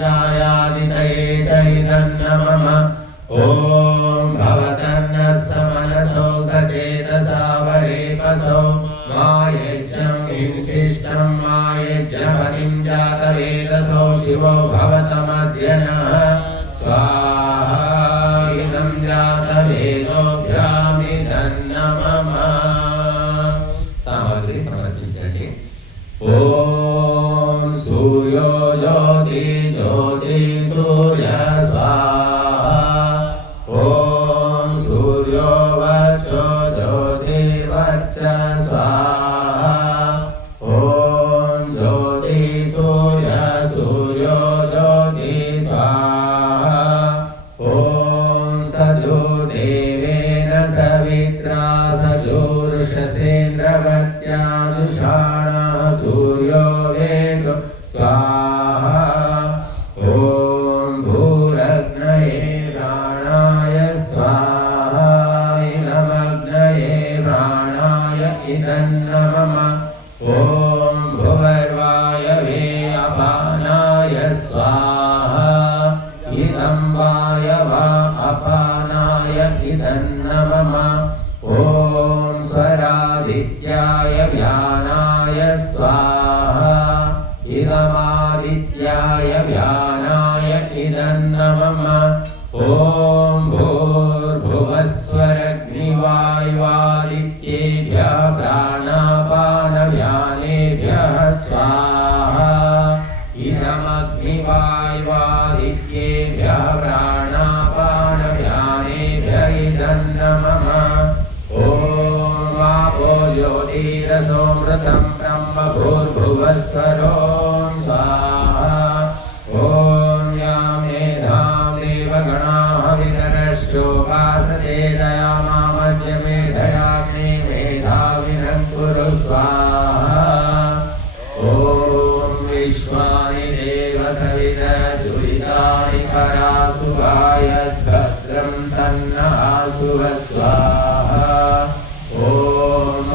यायादितये चैतन्यमम ॐ भवतन्नः समनसो सचेतसा वरेपसो मायज्ञं हिंसिष्टं मायज्ञपतिं जातवेदसो शिवो भवतमद्यनः स्वाहा इदं जातवेदोभ्यामिदन्नमम सामग्री समर्पिंचंడి ॐ सूर्यो ज्योति ज्योति सूर्य स्वाहा ॐ सूर्यो वचो ज्योति वच स्वाहा ॐ ज्योति सूर्य सूर्यो ज्योति स्वाहा ॐ सजोदेवेन सवित्रा सजोर्षसेन्द्रवत्यानुषाणा सूर्यो वेगो स्वाहा ॐ भूरग्नये प्राणाय स्वाहा इदमग्नये प्राणाय इदन्नमम ॐ भुवर्वायवे अपानाय स्वाहा इदं वायवा अपानाय इदन्नमम ॐ स्वरादित्याय व्यानाय स्वाहा इदमादित्याय व्यानाय इदन्नमम ॐ भूर्भुवस्वरग्निवायुवादित्येभ्यः प्राणापानव्यानेभ्यः स्वाहा इदमग्निवायुवादित्येभ्यः प्राणापानव्यानेभ्यः इदन्नमम ॐ वापो ज्योतिरसोमृतं ब्रह्म भूर्भुवस्वरो स्वाहा ॐ यां मेधां देवगणाः वितरश्चोपासते दयामामद्यमेधयाग्ने मेधाविनं कुरु स्वाहा ॐ विश्वानि देव सवितर्दुरितानि करासु गायद्भद्रं तन्नः स्वाहा ॐ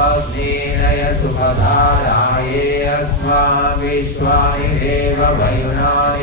अग्नेनय सुपधाराये अस्मान् विश्वानि देव वयुनानि